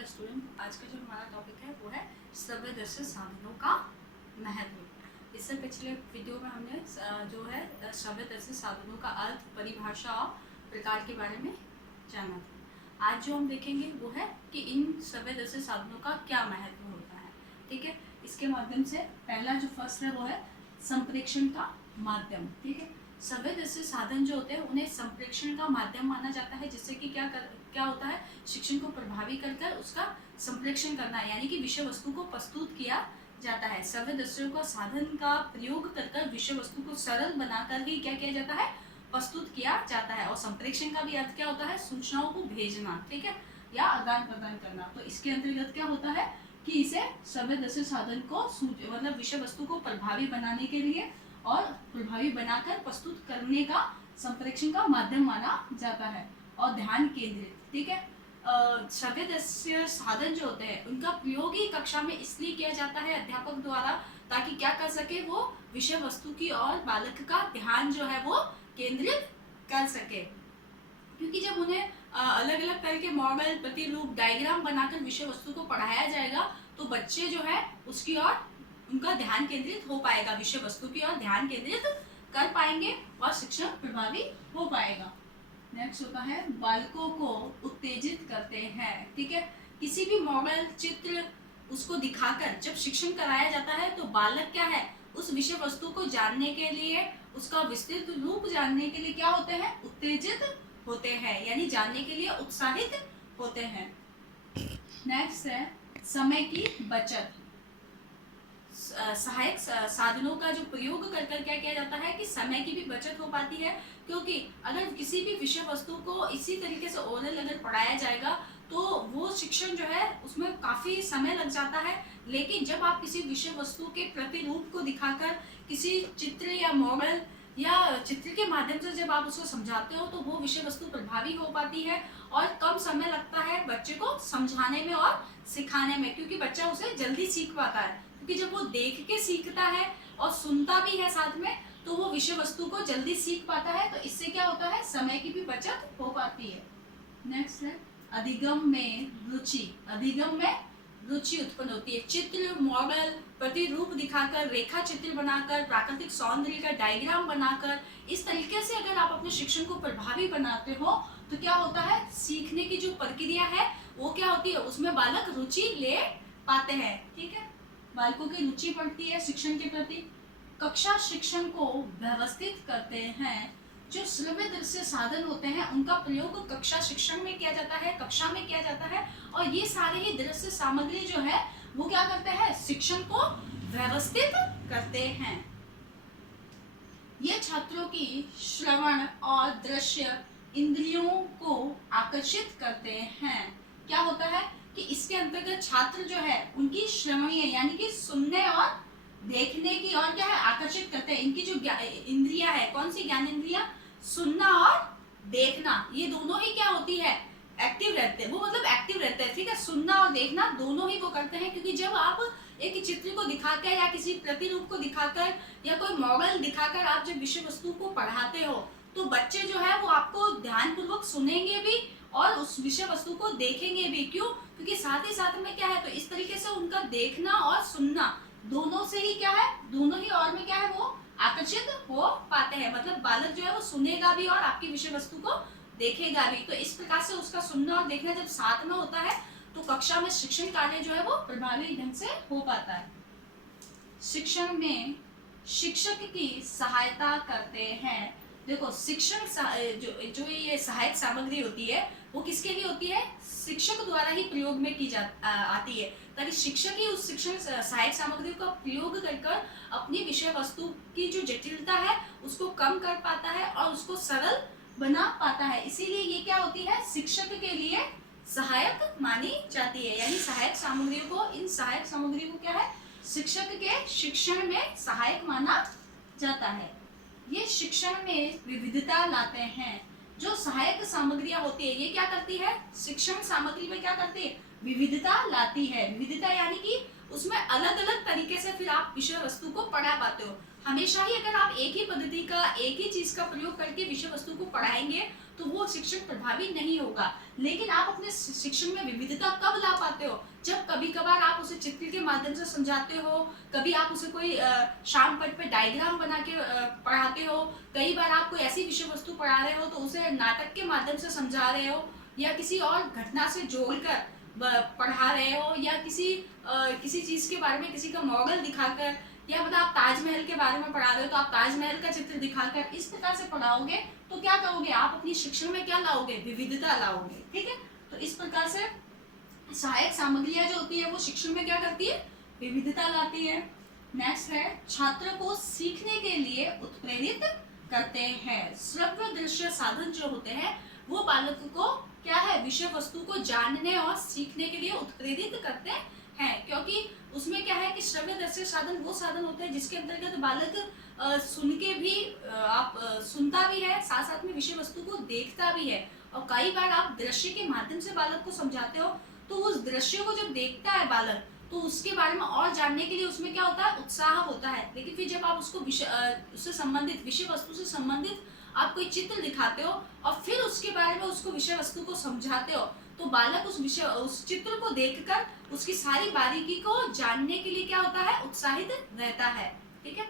Dear student, आज का जो हमारा टॉपिक है वो है श्रव्यदर्शी साधनों का महत्व। इससे पिछले वीडियो में हमने जो है श्रव्यदर्शी साधनों का अर्थ, परिभाषा और प्रकार के बारे में जाना था। आज जो हम देखेंगे वो है कि इन श्रव्यदर्शी साधनों का क्या महत्व होता है। ठीक है, इसके माध्यम से पहला जो फर्स्ट है वो है संप्रेक्षण का माध्यम। ठीक है, श्रव्यदर्शी साधन जो होते हैं उन्हें संप्रेक्षण का माध्यम माना जाता है, जिससे कि क्या होता है, शिक्षण को प्रभावी कर उसका संप्रेक्षण करना है, यानी कि विषय वस्तु को प्रस्तुत किया जाता है। श्रव्यदर्शियों का साधन का प्रयोग कर विषय वस्तु को सरल बनाकर ही क्या किया जाता है, प्रस्तुत किया जाता है। और संप्रेक्षण का भी अर्थ क्या होता है, सूचनाओं को भेजना, ठीक है, या आदान प्रदान करना। तो इसके अंतर्गत क्या होता है कि इसे श्रव्यदर्शी साधन को मतलब विषय वस्तु को प्रभावी बनाने के लिए और प्रभावी बनाकर प्रस्तुत करने का संप्रेक्षण का माध्यम माना जाता है। और ध्यान केंद्रित, ठीक है, श्रव्यदर्शी साधन जो होते हैं उनका प्रयोग ही कक्षा में इसलिए किया जाता है अध्यापक द्वारा, ताकि क्या कर सके, वो विषय वस्तु की और बालक का ध्यान जो है वो केंद्रित कर सके। क्योंकि जब उन्हें अलग अलग तरह के मॉडल, प्रतिरूप, डायग्राम बनाकर विषय वस्तु को पढ़ाया जाएगा तो बच्चे जो है उसकी ओर उनका ध्यान केंद्रित हो पाएगा, विषय वस्तु की ओर ध्यान केंद्रित कर पाएंगे और शिक्षण प्रभावी हो पाएगा। नेक्स्ट होता है बालकों को उत्तेजित करते हैं। ठीक है, किसी भी मॉडल, चित्र उसको दिखाकर जब शिक्षण कराया जाता है तो बालक क्या है, उस विषय वस्तु को जानने के लिए, उसका विस्तृत रूप जानने के लिए क्या होते हैं, उत्तेजित होते हैं, यानी जानने के लिए उत्साहित होते हैं। नेक्स्ट है समय की बचत। सहायक साधनों का जो प्रयोग कर क्या किया जाता है कि समय की भी बचत हो पाती है, क्योंकि अगर किसी भी विषय वस्तु को इसी तरीके से ओरल अगर पढ़ाया जाएगा तो वो शिक्षण जो है उसमें काफ़ी समय लग जाता है। लेकिन जब आप किसी विषय वस्तु के प्रतिरूप को दिखाकर किसी चित्र या मॉडल या चित्र के माध्यम से जब आप उसको समझाते हो तो वो विषय वस्तु प्रभावी हो पाती है और कम समय लगता है बच्चे को समझाने में और सिखाने में, क्योंकि बच्चा उसे जल्दी सीख पाता है। क्योंकि जब वो देख के सीखता है और सुनता भी है साथ में तो वो विषय वस्तु को जल्दी सीख पाता है। तो इससे क्या होता है, समय की भी बचत हो पाती है। नेक्स्ट है अधिगम में रुचि। अधिगम में रुचि उत्पन्न होती है। चित्र, मॉडल, प्रतिरूप दिखाकर, रेखा चित्र बनाकर, प्राकृतिक सौंदर्य का डायग्राम बनाकर, इस तरीके से अगर आप अपने शिक्षण को प्रभावी बनाते हो तो क्या होता है, सीखने की जो प्रक्रिया है वो क्या होती है, उसमें बालक रुचि ले पाते हैं। ठीक है, बालकों की रुचि बढ़ती है शिक्षण के प्रति। कक्षा शिक्षण को व्यवस्थित करते हैं। जो श्रव्यदर्शी साधन होते हैं उनका प्रयोग कक्षा शिक्षण में किया जाता है, कक्षा में किया जाता है। और ये सारे ही दृश्य सामग्री जो है वो क्या करते हैं, शिक्षण को व्यवस्थित करते हैं। ये छात्रों की श्रवण और दृश्य इंद्रियों को आकर्षित करते हैं। क्या होता है कि इसके अंतर्गत छात्र जो है उनकी श्रवणीय यानी कि सुनने और देखने की और क्या है, आकर्षित करते हैं। इनकी जो इंद्रियां है, कौन सी ज्ञान इंद्रियां, सुनना और देखना, ये दोनों ही क्या होती है, एक्टिव रहते हैं। वो मतलब एक्टिव रहते हैं। ठीक है, सुनना और देखना दोनों ही वो करते हैं। क्योंकि जब आप एक चित्र को दिखाकर या किसी प्रतिरूप को दिखाकर या कोई मॉडल दिखाकर आप जब विषय वस्तु को पढ़ाते हो तो बच्चे जो है वो आपको ध्यानपूर्वक सुनेंगे भी और उस विषय वस्तु को देखेंगे भी। क्यों? क्योंकि साथ ही साथ में क्या है, तो इस तरीके से उनका देखना और सुनना दोनों से ही क्या है, दोनों ही और में क्या है, वो आकर्षित हो पाते हैं। मतलब बालक जो है वो सुनेगा भी और आपकी विषय वस्तु को देखेगा भी। तो इस प्रकार से उसका सुनना और देखना जब साथ में होता है तो कक्षा में शिक्षण कार्य जो है वो प्रभावी ढंग से हो पाता है। शिक्षण में शिक्षक की सहायता करते हैं। देखो, शिक्षण जो ये सहायक सामग्री होती है वो किसके लिए होती है, शिक्षक द्वारा ही प्रयोग में की आती है, ताकि शिक्षक ही उस शिक्षण सहायक सामग्री का प्रयोग कर अपनी विषय वस्तु की जो जटिलता है उसको कम कर पाता है और उसको सरल बना पाता है। इसीलिए ये क्या होती है, शिक्षक के लिए सहायक मानी जाती है। यानी सहायक सामग्रियों को, इन सहायक सामग्रियों को क्या है, शिक्षक के शिक्षण में सहायक माना जाता है। ये शिक्षण में विविधता लाते हैं। जो सहायक सामग्रियां होती है ये क्या करती है, शिक्षण सामग्री में क्या करती है, विविधता लाती है। विविधता यानी कि उसमें अलग अलग तरीके से फिर आप विषय वस्तु को पढ़ा पाते हो। हमेशा ही अगर आप एक ही पद्धति का, एक ही चीज का प्रयोग करके विषय वस्तु को पढ़ाएंगे तो वो शिक्षण प्रभावी नहीं होगा। लेकिन आप अपने शिक्षण में विविधता कब ला पाते कभी कभार आप उसे चित्र के माध्यम से समझाते हो, कभी आप उसे कोई शाम पट पे डायग्राम बना के पढ़ाते हो, कई बार आप कोई ऐसी विषय वस्तु पढ़ा रहे हो तो उसे नाटक के माध्यम से समझा रहे हो, या किसी और घटना से जोड़कर पढ़ा रहे हो, या किसी चीज के बारे में किसी का मॉडल दिखाकर, या मतलब आप ताजमहल के बारे में पढ़ा रहे हो तो आप ताजमहल का चित्र दिखाकर इस प्रकार से पढ़ाओगे तो क्या करोगे, आप अपनी शिक्षा में क्या लाओगे, विविधता लाओगे। ठीक है, तो इस प्रकार से सहायक सामग्रियां जो होती है वो शिक्षण में क्या करती है, विविधता लाती है। नेक्स्ट है, छात्र को सीखने के लिए उत्प्रेरित करते हैं। श्रव्य दृश्य साधन जो होते हैं वो बालक को क्या है, विषय वस्तु को जानने और सीखने के लिए उत्प्रेरित करते हैं, क्योंकि उसमें क्या है कि श्रव्य दृश्य साधन वो साधन होते हैं जिसके अंतर्गत बालक सुन के भी सुनता भी है, साथ साथ में विषय वस्तु को देखता भी है। और कई बार आप दृश्य के माध्यम से बालक को समझाते हो तो उस दृश्य को जब देखता है बालक तो उसके बारे में और जानने के लिए उसमें क्या होता है, उत्साह होता है। लेकिन फिर जब आप उसको उससे संबंधित विषय वस्तु से संबंधित आप कोई चित्र दिखाते हो और फिर उसके बारे में उसको विषय वस्तु को समझाते हो तो बालक उस चित्र को देखकर उसकी सारी बारीकी को जानने के लिए क्या होता है, उत्साहित रहता है। ठीक है।